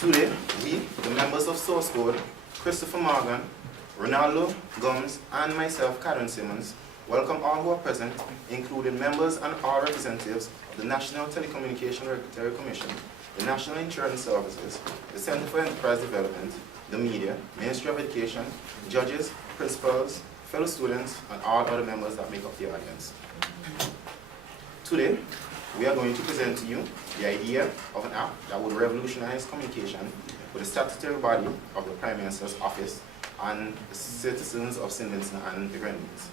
Today, we, the members of Source Code, Christopher Morgan, Ronaldo Gums, and myself, Karen Simmons, welcome all who are present, including members and all representatives of the National Telecommunication Regulatory Commission, the National Insurance Services, the Center for Enterprise Development, the media, Ministry of Education, judges, principals, fellow students, and all other members that make up the audience. Today, we are going to present to you the idea of an app that would revolutionize communication with the statutory body of the Prime Minister's office and the citizens of St. Vincent and the Grenadines.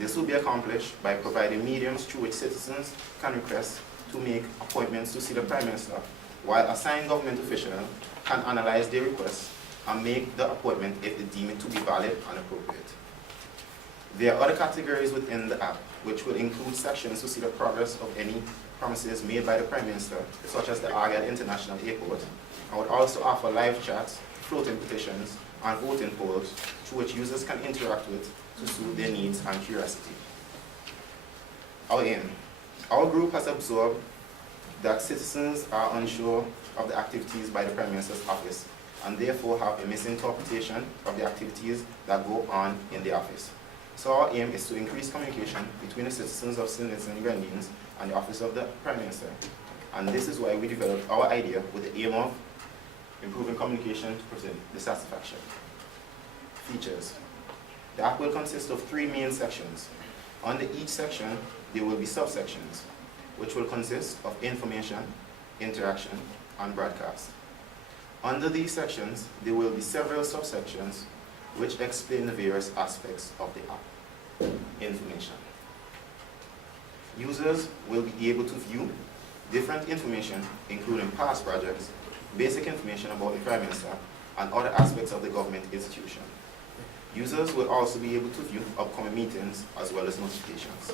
This will be accomplished by providing mediums through which citizens can request to make appointments to see the Prime Minister, while a signed government official can analyze their requests and make the appointment if they deem it to be valid and appropriate. There are other categories within the app, which will include sections to see the progress of any promises made by the Prime Minister, such as the Argyle International Airport, and would also offer live chats, floating petitions, and voting polls through which users can interact with to suit their needs and curiosity. Our aim. Our group has observed that citizens are unsure of the activities by the Prime Minister's office and therefore have a misinterpretation of the activities that go on in the office. So our aim is to increase communication between the citizens of St. Vincent and the Grenadines and the office of the Prime Minister. And this is why we developed our idea with the aim of improving communication to present the satisfaction. Features. The app will consist of 3 main sections. Under each section, there will be subsections, which will consist of information, interaction, and broadcast. Under these sections, there will be several subsections which explain the various aspects of the app. Information. Users will be able to view different information, including past projects, basic information about the Prime Minister, and other aspects of the government institution. Users will also be able to view upcoming meetings as well as notifications.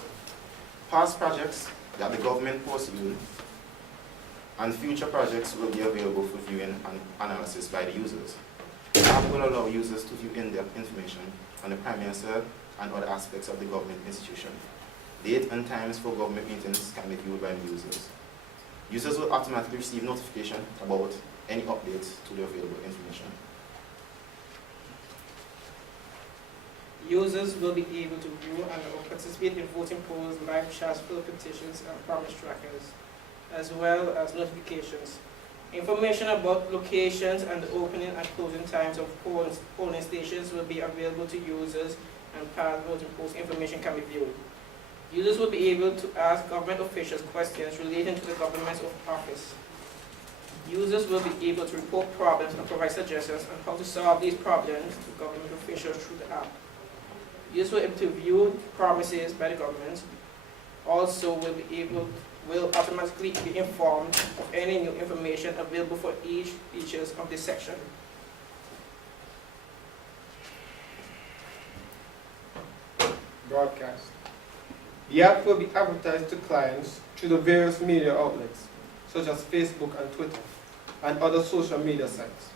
Past projects that the government pursued and future projects will be available for viewing and analysis by the users. The app will allow users to view in-depth information on the Prime Minister and other aspects of the government institution. Date and times for government meetings can be viewed by the users. Users will automatically receive notification about any updates to the available information. Users will be able to view and participate in voting polls, live chats, fill petitions, and promise trackers, as well as notifications. Information about locations and the opening and closing times of polling stations will be available to users, and past voting polls information can be viewed. Users will be able to ask government officials questions relating to the government's office. Users will be able to report problems and provide suggestions on how to solve these problems to government officials through the app. Users will be able to view promises by the government. Also will automatically be informed of any new information available for each features of this section. Broadcast. The app will be advertised to clients through the various media outlets, such as Facebook and Twitter, and other social media sites,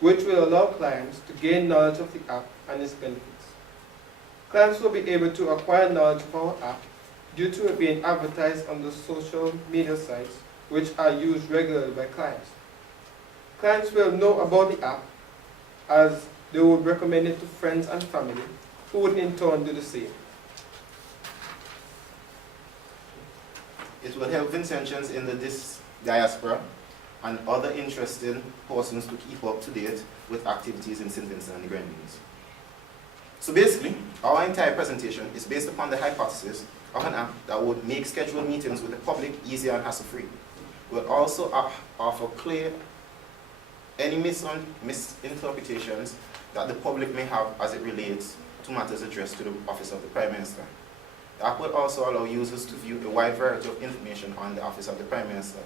which will allow clients to gain knowledge of the app and its benefits. Clients will be able to acquire knowledge of our app due to it being advertised on the social media sites, which are used regularly by clients. Clients will know about the app as they would recommend it to friends and family, who would in turn do the same. It will help Vincentians in the diaspora and other interested persons to keep up to date with activities in St. Vincent and the Grenadines. So basically, our entire presentation is based upon the hypothesis of an app that would make scheduled meetings with the public easier and hassle-free. We'll also offer clear any misinterpretations that the public may have as it relates to matters addressed to the Office of the Prime Minister. The app will also allow users to view a wide variety of information on the Office of the Prime Minister.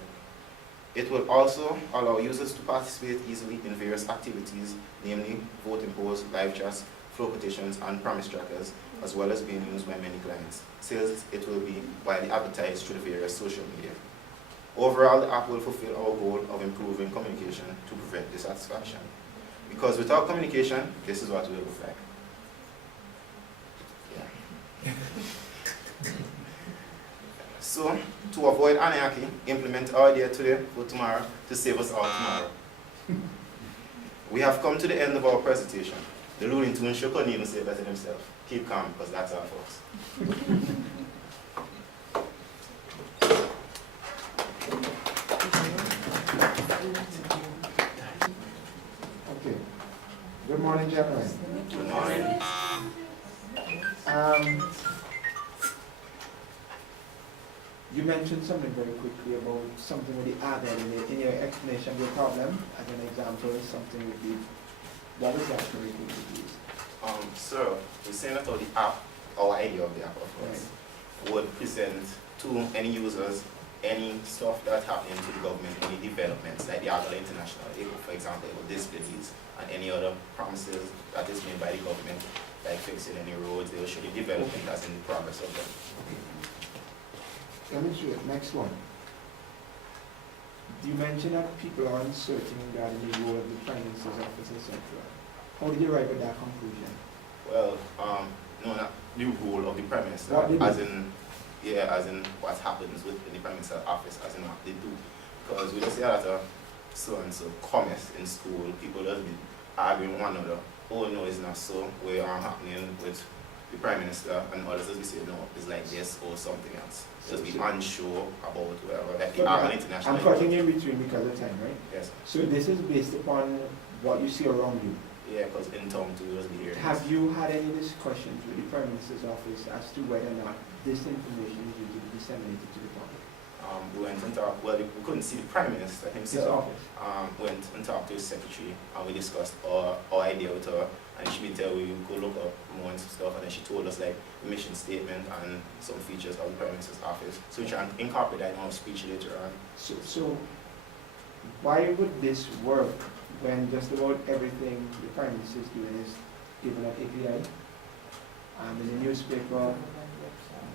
It will also allow users to participate easily in various activities, namely voting polls, live chats, flow petitions, and promise trackers, as well as being used by many clients, since it will be widely advertised through the various social media. Overall, the app will fulfill our goal of improving communication to prevent dissatisfaction. Because without communication, this is what it will look like. Yeah. So, to avoid anarchy, implement our idea today for tomorrow to save us all tomorrow. We have come to the end of our presentation. The Looney Tunes show couldn't even say better himself. Keep calm, because that's our folks. Okay. Good morning, gentlemen. Good morning. You mentioned something very quickly about something with the added in your explanation of your problem. As an example, something would be, what is that very quickly, please? Sir, we're saying that the app, our idea of the app, of course, would present to any users any stuff that happening to the government, any developments, like the Agala International, for example, it will display these, and any other promises that is made by the government, like fixing any roads, they will show the development as in the progress of them. Let me show you. Next one. You mentioned that people are uncertain regarding the role of the Prime Minister's office, etc. How did you arrive at that conclusion? Well, no, not the role of the Prime Minister, What they do? as in what happens within the Prime Minister's office, as in what they do. Because we just see a lot of so-and-so comments in school, people just be arguing with one another. Oh no, it's not so, we are happening with the Prime Minister, and others just be saying, no, it's like this or something else. Just be unsure about whatever, like the Army International. I'm cutting in between because of time, right? Yes. So this is based upon what you see around you. Yeah, because in town too, just be hearing. Have you had any discussions with the Prime Minister's office as to whether or not this information is going to be disseminated to the public? We went and talked, well, we couldn't see the Prime Minister His himself. office. Went and talked to his secretary, and we discussed our idea with her, and she did tell we would go look up more and stuff, and then she told us like the mission statement and some features of the Prime Minister's office, so we try and incorporate that in our speech later on. So why would this work when just about everything the Prime Minister is doing is given an API? And in the newspaper,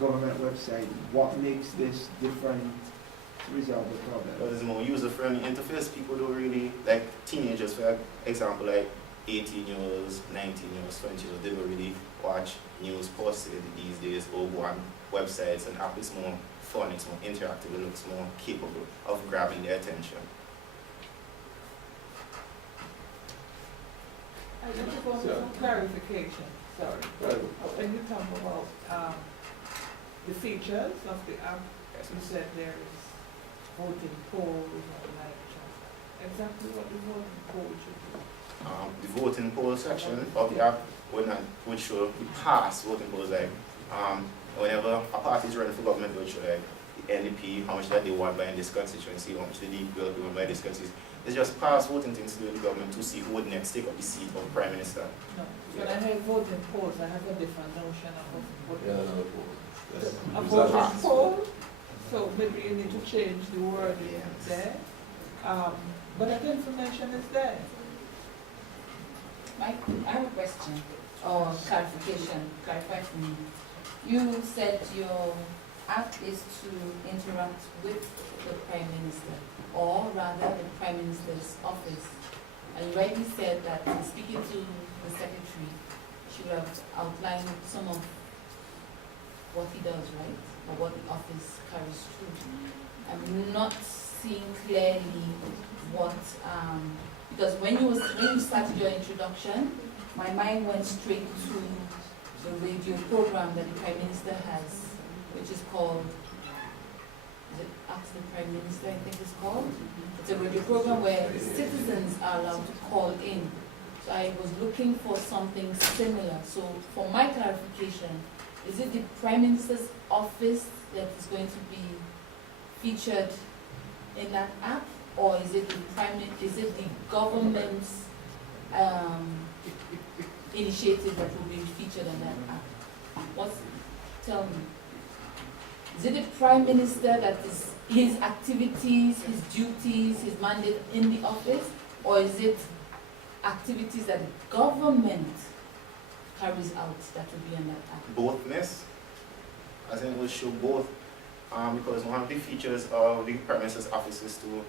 government website, what makes this different to resolve the problem? But it's more user-friendly interface. People don't really, like teenagers, for example, like 18 years, 19 years, 20 years, they don't really watch news posted these days or go on websites, and app is more fun, it's more interactive, it looks more capable of grabbing their attention. I just want some clarification, sorry. When you talk about the features of the app, you said there is voting polls and live chat. Exactly what the voting poll should do? The voting poll section of the app would show the past voting polls, like whenever a party is running for government, it would show like the NDP, how much that they won by in this constituency, how much the DP will be won by this constituency. It's just past voting things to do with the government to see who would next take up the seat of Prime Minister. No. When I hear voting polls, I have a different notion of voting polls. A voting poll, so maybe you need to change the wording there. But that information is there. Mike, I have a question or clarification. Clarify for me. You said your app is to interact with the Prime Minister, or rather the Prime Minister's office. And you rightly said that in speaking to the secretary, she would have outlined some of what he does, right? Or what the office carries through. I'm not seeing clearly what, because when you started your introduction, my mind went straight to the radio program that the Prime Minister has, which is called, is it Ask the Prime Minister, I think it's called? It's a radio program where citizens are allowed to call in. So I was looking for something similar. So for my clarification, is it the Prime Minister's office that is going to be featured in that app, or is it the government's initiative that will be featured in that app? Tell me. Is it the Prime Minister that is his activities, his duties, his mandate in the office, or is it activities that the government carries out that will be in that app? Both, miss. As in, we'll show both, because one of the features of the Prime Minister's office is to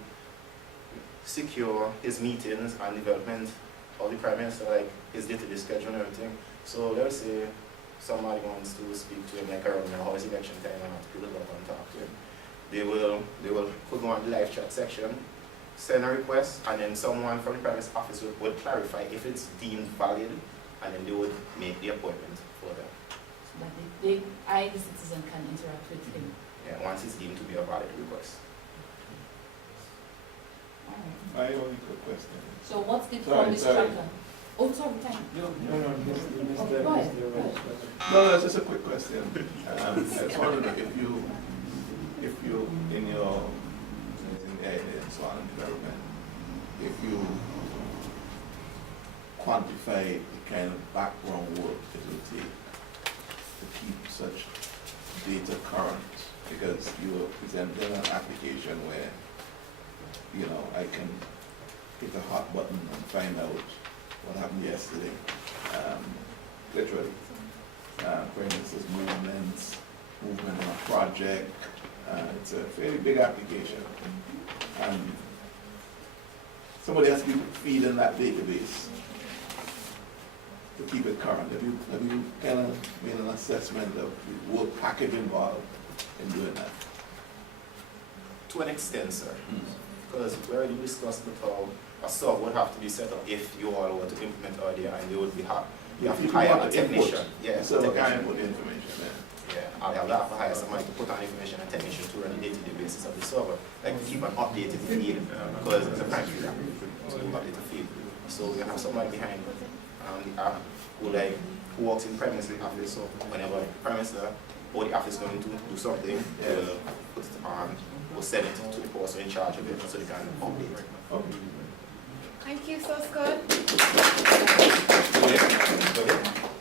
secure his meetings and development of the Prime Minister, like his day-to-day schedule and everything. So let's say somebody wants to speak to him, like around how it's election time, and have to pull it up and talk to him. They will could go on the live chat section send a request, and then someone from the premise office would clarify if it's deemed valid, and then they would make the appointment for them. So that I, the citizen, can interact with him. Yeah, once it's deemed to be a valid request. All right. I only quick question. So what's the Sorry, promise sorry. tracker? Oh, sorry, thank you. No, Mr. Go ahead. No, that's just a quick question. I just wondering if you, in your, in the area and so on and development, if you quantify the kind of background work it would take to keep such data current, because you are presenting an application where, you know, I can hit a hot button and find out what happened yesterday, literally. For instance, movement on a project. It's a fairly big application. And somebody has to be feeding that database to keep it current. Have you kind of made an assessment of the work package involved in doing that? To an extent, sir. Because we already discussed how a sub would have to be set up if you all were to implement idea, and you would be you have to hire a technician. Yeah, So a kind of technician. put the information there. Yeah, I'll have to hire somebody to put on information and technician to run the day-to-day basis of the server, like to keep an updated feed, because it's a primary app, so you update the feed. So we have somebody behind the app who works in premise office, so whenever premise or the office going to do something, we'll put it on, we'll send it to the person in charge of it so they can update. Okay. Thank you, so good. Yeah.